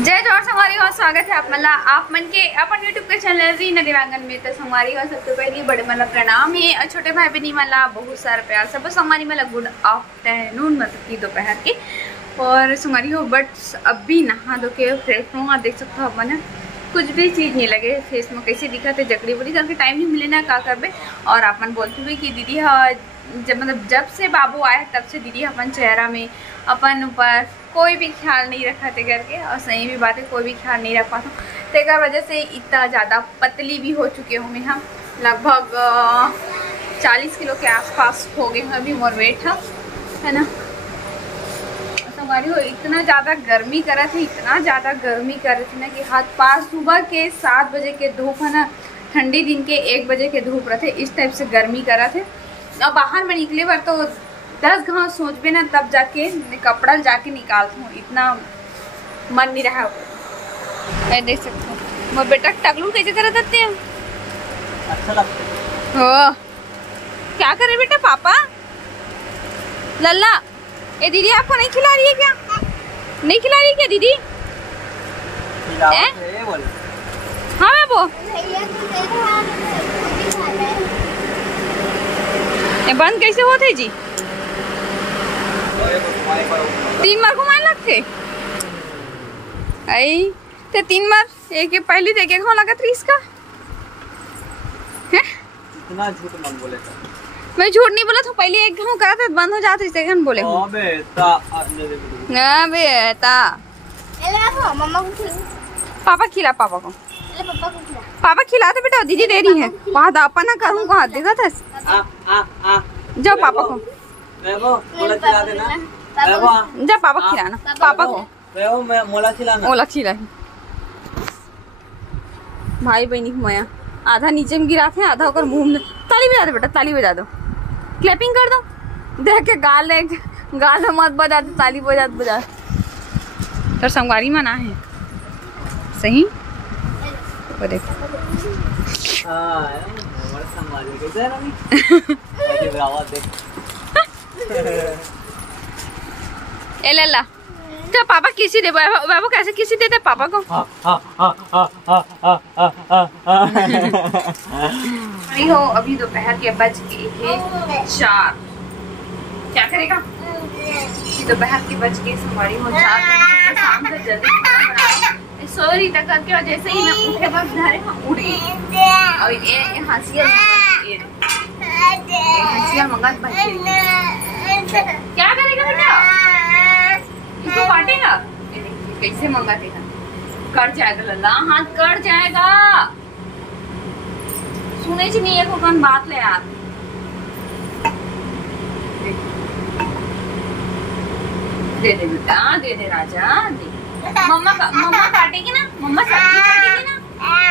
जय जोर संगवारी हो, स्वागत है आप मला आप मन के अपन यूट्यूब के चैनल रीना दिवांगन में। तो संगवारी हो सबसे पहले बड़े मला प्रणाम है और छोटे भाई बहनी मला बहुत सारा प्यार। सब संगवारी मला गुड आफ्टरनून मतलब की दोपहर की। और संगवारी हो बट अभी नहा धो के फ्रेश हूँ। देख सकते हो अपन कुछ भी चीज़ नहीं लगे फेस में कैसे दिखा थे जकड़ी बड़ी करके टाइम नहीं मिले ना का करबे। और अपन बोलते हुए कि दीदी जब से बाबू आए तब से दीदी अपन चेहरा में अपन ऊपर कोई भी ख्याल नहीं रखा थे करके। और सही भी बात है, कोई भी ख्याल नहीं रख पाता तेरा वजह से इतना ज़्यादा पतली भी हो चुके हूँ मैं। हम लगभग 40 किलो के आसपास हो गए हैं अभी मोर वेट है ना। हमारी हो इतना ज़्यादा गर्मी करा थे, इतना ज़्यादा गर्मी कर रही थी ना कि हाथ पास सुबह के 7 बजे के धूप है ना, ठंडी दिन के 1 बजे के धूप रहे थे। इस टाइप से गर्मी करा थे। अब बाहर में निकले बार तो 10 घास सोचबे ना तब जाके कपड़ा जाके निकालती हूँ, इतना मन नहीं रहा। मैं देख सकता हूँ वो बेटा टकलू कैसे तरह देते हैं। अच्छा लगता हो क्या करे बेटा पापा लल्ला। ये दीदी आपको नहीं खिला रही है क्या? नहीं खिला रही क्या दीदी? हाँ मैं वो ये बंद कैसे होते जी? 3 बार घुमाने लगते आई ते 3 बार एक पहली देखे हो लगा 30 का है। इतना झूठ मत बोले था। मैं झूठ नहीं बोला था, पहले एक घंटा करा था बंद हो जाते सेकंड बोले। मम्मा को पापा खिला पापा को खिलाते बेटा। दीदी दे रही है वहाँ दापा ना करूँ कहाँ देखा था। जाओ पापा को जा पापा खिलाना पापा को मोला खिला। भाई बहनी मया आधा नीचे में गिरा थे आधा होकर मुंह में। ताली बजा दो बेटा, ताली बजा दो, क्लैपिंग कर दो। देख के गाल मत बजा दो, ताली बजा तो संगवारी मना है सही। वो देखो ए लल्ला तो पापा किसी दे बाबू कैसे किसी देते पापा को। नहीं हो अभी दोपहर के बज गए हैं 4। क्या करेगा दोपहर के बज के हमारी हो 4 शाम से जल्दी सोरी तक करके और जैसे ही मैं उठे बस धारे हम उड़ गए। और ये हंसिया मंगत क्या करेगा बेटा? इसको काटेगा कैसे मंगा देगा? कट जाएगा लल्ला, हाथ कट जाएगा। सुने नहीं है कौन बात ले यार। दे दे बेटा, दे दे राजा, दे। मम्मा काटेगी ना, मम्मा सब्जी काटेगी ना,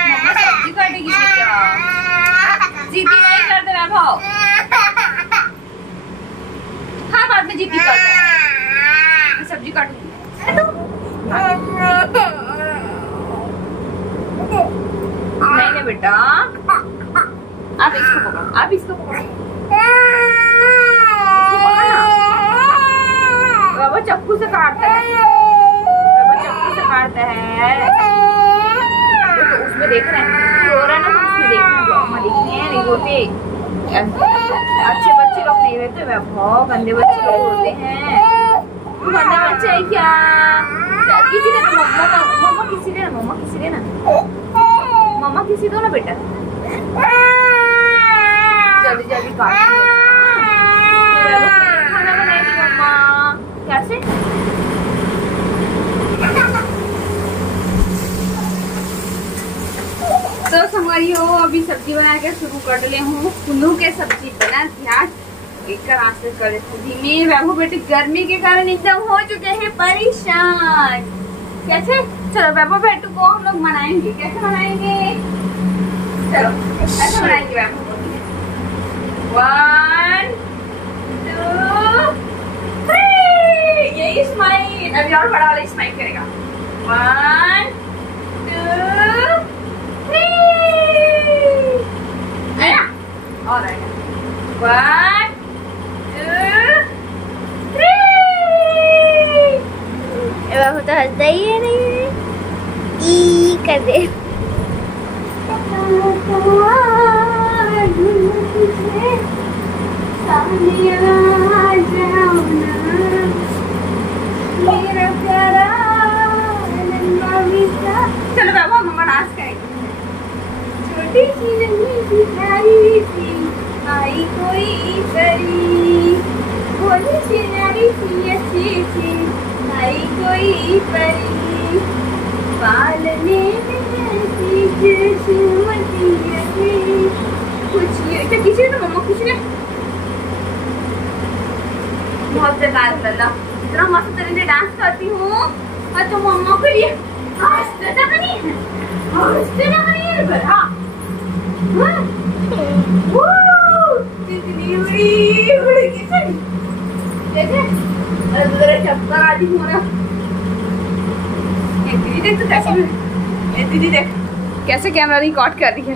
मम्मा सब्जी काटेगी बेटा। जीती नहीं करते रहा भाव, हाँ बाद में जीती करते हैं। सब्जी काटूंगी नहीं नहीं बेटा, आप इसको पकड़ो, आप इसको पकड़ो, बाबा चक्कू से काटता है, बाबा चक्कू से काटता है। तो उसमें देख रहे हैं रो रहा है ना, तो उसमें देख रहे हैं हम देखते हैं नहीं रोते। अच्छे बच्चे लोग नहीं रहते, बहुत गंदे बच्चे लोग होते हैं। गंदा बच्चा है क्या? किसी ने मम्मा किसी ने मम्मा किसी दो ना बेटा, जल्दी जल्दी काट। खाना बनाएगी मम्मा कैसे? तो संगवारी हो अभी सब्जी बना के शुरू कर ले हूँ। कुल्लू के सब्जी बना ध्यान एक से कर धीमे बाबू बेटे गर्मी के कारण एकदम हो चुके हैं परेशान। कैसे? चलो बाबू बेटू को हम लोग मनाएंगे। कैसे मनाएंगे? चलो ऐसा मनाएंगे बाबू को। 1 2 3 ये स्माइल अभी और बड़ा वाला स्माइल करेगा। 1 2 3 आया और आया। 1 2 3 बाबू तो हंसता ही है नहीं। कर दे। चलो बाबा मम्मा डांस करेंगे। छोटी सी नन्ही सी प्यारी सी आई कोई परी, भोली सी नारी सी अच्छी सी आई कोई परी, पालने में ऐसी किस्मती रही। कुछ ये किसी ने मम्मा कुछ ने बहुत बेकार लगा। इतना मस्त तरीके से डांस करती हूँ और तुम मम्मा के लिए हंसते ना नहीं है, हंसते ना नहीं है बड़ा। कितनी बड़ी किचन देखे, अरे चक्कर आती हूँ ना। दीदी देख तो कैसे, दीदी देख कैसे कैमरा रिकॉर्ड कर रही है,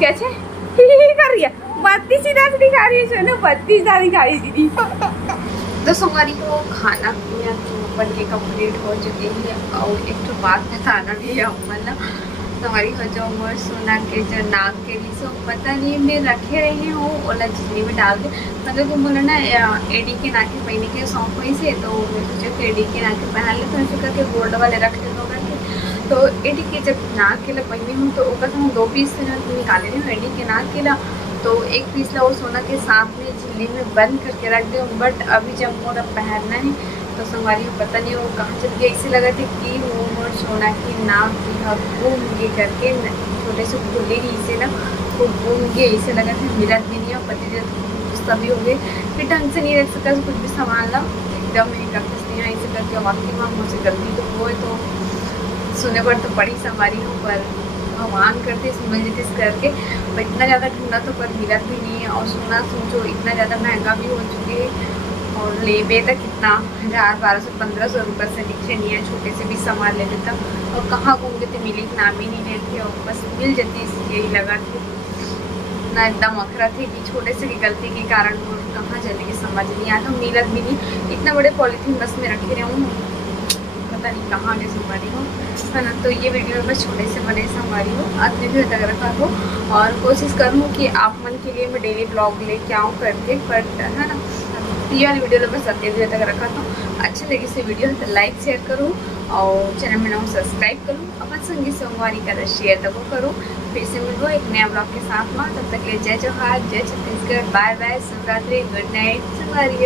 कैसे कर रही है, बत्ती सीधा से दिखा रही है, सुनो बत्ती सीधा दिखा रही है दीदी। तो सोमवारी को खाना पीना तो बन के कम्प्लीट हो चुकी है। और एक तो बात बताना भी है मतलब हमारी जो मोर सोना के जो नाक के लिए सो पता नहीं मैं रखे रही हूँ ओला चिल्ली में डाल के, मतलब तुम बोलो ना एडी के नाके पहने के सौंप वहीं से, तो मैं सोचा कि एडी के नाके पहन ले, तो मैं सोचा कि गोल्ड वाले रख ले दो करके। तो एडी के जब नाक के लिए पहनी हूँ तो वो हम 2 पीस से निकाले रही हूँ एडी के नाक के लिए, तो 1 पीस ला वो सोना के साथ में झिल्ली में बंद करके रख दूँ। बट अभी जब मोरा पहनना है तो सोमवारी को पता नहीं वो कहाँ चल गया, इसे लगा था कि वो मोर सोना की नाक घूम गए करके छोटे से खुले ही इसे ना वो घूम गए, इसे लगा था मिला भी नहीं, और पति गुस्सा भी हो गए, फिर ढंग से नहीं रख सका कुछ भी सामान ला एकदम नहीं कर सकती हैं इसे करके। वाकई में मुझसे गलती तो वो है, तो सुने पर तो बड़ी संवारी हूँ, पर भगवान करते समझ लेते इस करके। पर इतना ज़्यादा ढूंढा तो पर मिला भी नहीं है, और सोना सोचो इतना ज़्यादा महंगा भी हो चुके हैं, और लेबे तक कितना 1000-1200 रुपये से नीचे नहीं है, छोटे से भी सामान ले लेता और कहाँ घूम गए थे मिली नाम ही नहीं लेते, और बस मिल जाती यही लगा थे ना, एकदम अखरा थे कि छोटे से की गलती के कारण वो कहाँ जाने की समझ नहीं आता, मिलत भी नहीं, इतना बड़े पॉलीथीन बस में रखे रहे हूँ, पता नहीं कहाँ के संभारी हो है ना। तो ये वीडियो में बस छोटे से बड़े संभारी हो अपने भी तक रखा हो, और कोशिश करूँ कि आप मन के लिए मैं डेली ब्लॉग लेके आऊँ करके, बट है ना ये वाली वीडियो बस सत्य तक रखा था। अच्छे लगे से वीडियो तो लाइक शेयर करूँ, और चैनल में नाम सब्सक्राइब करूँ, अपन संगी सोमवारी का शेयर तक करूँ। फिर से मिलूँ एक नया ब्लॉग के साथ में, तब तक के लिए जय जोहार, जय छत्तीसगढ़, बाय बाय, शुभ रात्रि, गुड नाइट, सोमवारी।